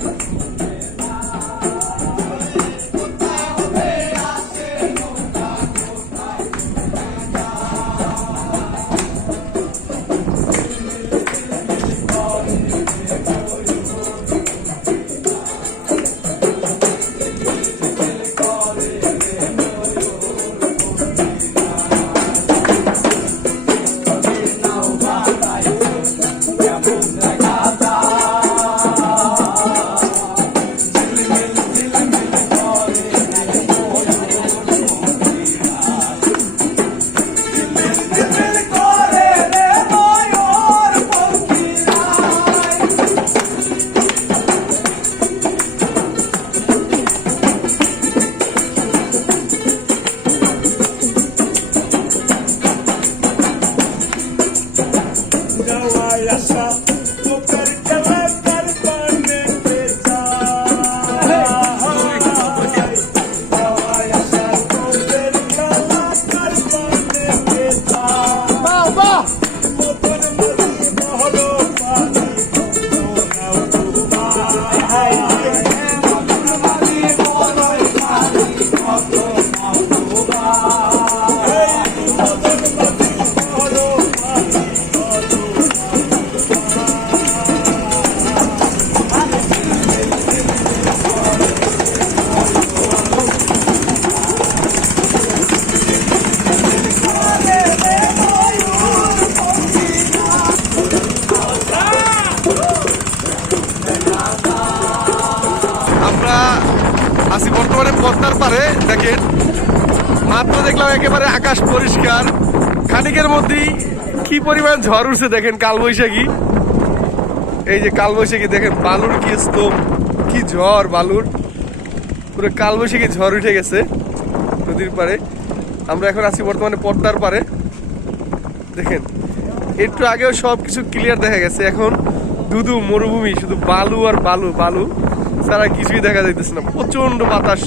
何? gracias. আছি বর্তমানে পদ্মার পারে, দেখেন। মাত্র দেখলাম একেবারে আকাশ পরিষ্কার। খানিকের মধ্যেই কি পরিমাণ ঝড় উঠছে দেখেন কালবৈশাখী। এই যে কালবৈশাখী, দেখেন বালুর কি স্তূপ, কি ঝড় বালুর। পুরো কালবৈশাখী ঝড় উঠে গেছে নদীর পারে আমরা এখন আছি বর্তমানে পদ্মার পারে দেখেন, একটু আগেও সব কিছু ক্লিয়ার দেখা গেছে। এখন দুদু মরুভূমি, শুধু বালু আর বালু বালু। ছাড়া কিছুই দেখা যাইতেছে না। প্রচণ্ড বাতাস।